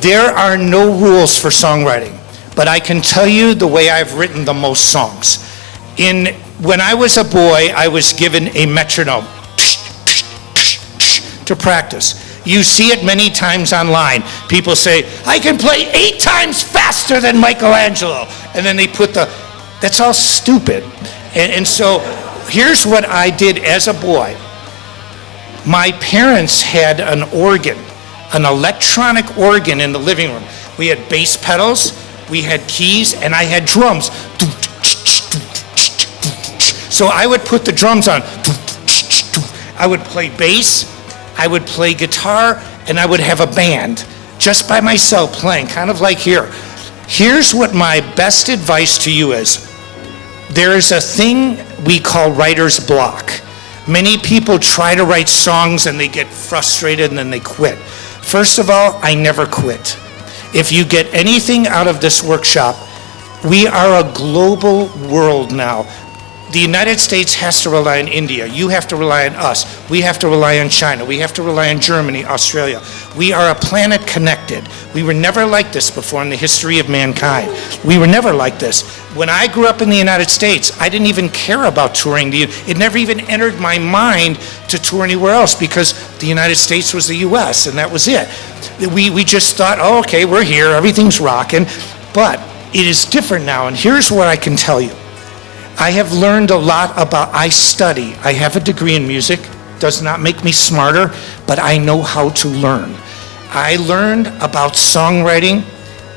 There are no rules for songwriting, but I can tell you the way I've written the most songs. When I was a boy, I was given a metronome to practice. You see it many times online. People say, I can play 8 times faster than Michelangelo. And then they put that's all stupid. And so here's what I did as a boy. My parents had an organ, an electronic organ in the living room. We had bass pedals, we had keys, and I had drums. So I would put the drums on. I would play bass, I would play guitar, and I would have a band just by myself playing, kind of like here. Here's what my best advice to you is. There is a thing we call writer's block. Many people try to write songs and they get frustrated and then they quit. First of all, I never quit. If you get anything out of this workshop, we are a global world now. The United States has to rely on India. You have to rely on us. We have to rely on China. We have to rely on Germany, Australia. We are a planet connected. We were never like this before in the history of mankind. We were never like this. When I grew up in the United States, I didn't even care about touring. It never even entered my mind to tour anywhere else because the United States was the US and that was it. We just thought, oh, okay, we're here, everything's rocking. But it is different now, and here's what I can tell you. I have learned a lot I study. I have a degree in music. Does not make me smarter, but I know how to learn. I learned about songwriting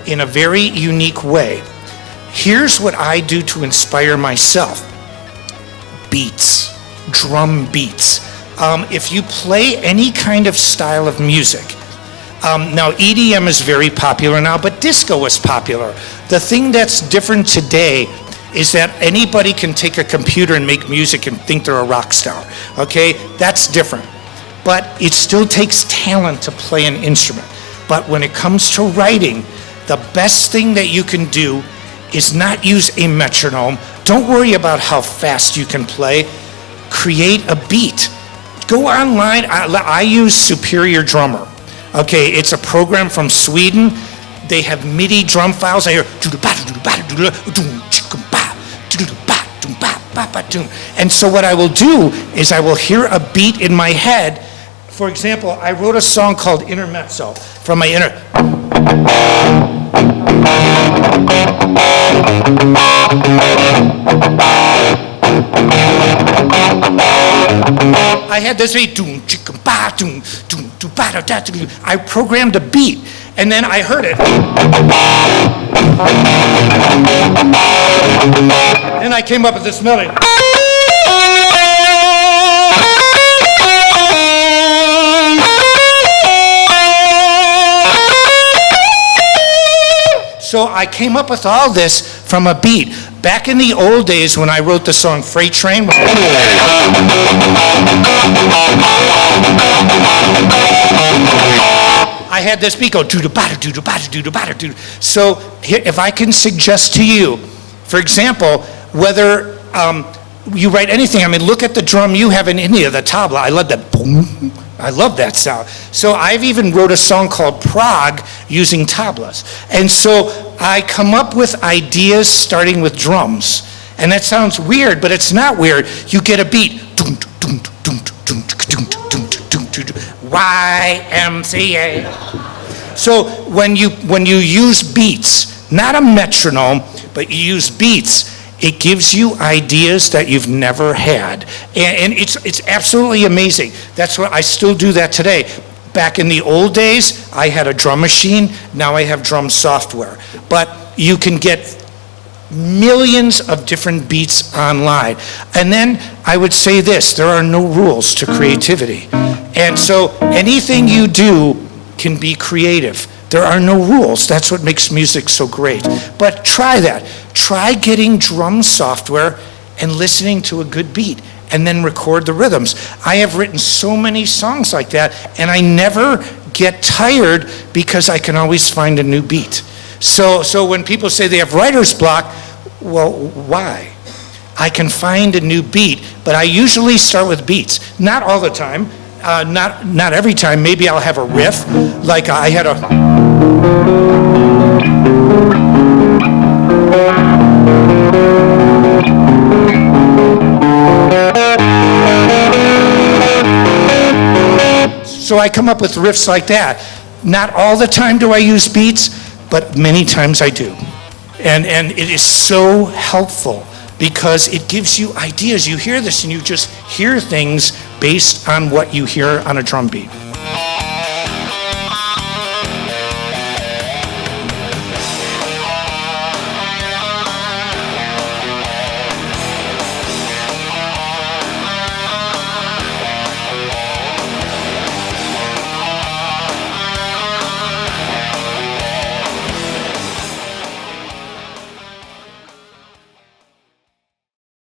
in a very unique way. Here's what I do to inspire myself. Beats, drum beats. If you play any kind of style of music, now EDM is very popular now, but disco is popular. The thing that's different today is that anybody can take a computer and make music and think they're a rock star, okay? That's different. But it still takes talent to play an instrument. But when it comes to writing, the best thing that you can do is not use a metronome. Don't worry about how fast you can play. Create a beat. Go online. I use Superior Drummer. Okay, it's a program from Sweden. They have MIDI drum files. I hear and so what I will do is I will hear a beat in my head. For example, I wrote a song called Intermezzo from my inner. I had this beat. I programmed a beat, and then I heard it. And I came up with this melody. So I came up with all this from a beat. Back in the old days when I wrote the song Freight Train, I had this beat go do-do-ba-da-do-do-ba-da-do-do-ba-da-do. So here, if I can suggest to you, for example, whether you write anything, I mean, look at the drum you have in India, the tabla. I love that boom. I love that sound. So I've even wrote a song called Prague using tablas. And so I come up with ideas starting with drums. And that sounds weird, but it's not weird. You get a beat. YMCA. So when you use beats, not a metronome, but you use beats, it gives you ideas that you've never had. And it's absolutely amazing. That's what I still do that today. Back in the old days, I had a drum machine. Now I have drum software. But you can get millions of different beats online. And then I would say this, there are no rules to creativity. And so anything you do can be creative. There are no rules. That's what makes music so great. But try that. Try getting drum software and listening to a good beat and then record the rhythms. I have written so many songs like that, and I never get tired because I can always find a new beat. So when people say they have writer's block, well, why? I can find a new beat, but I usually start with beats. Not all the time. Not every time. Maybe I'll have a riff, like I had a... So I come up with riffs like that. Not all the time do I use beats, but many times I do. And it is so helpful because it gives you ideas. You hear this and you just hear things based on what you hear on a drum beat.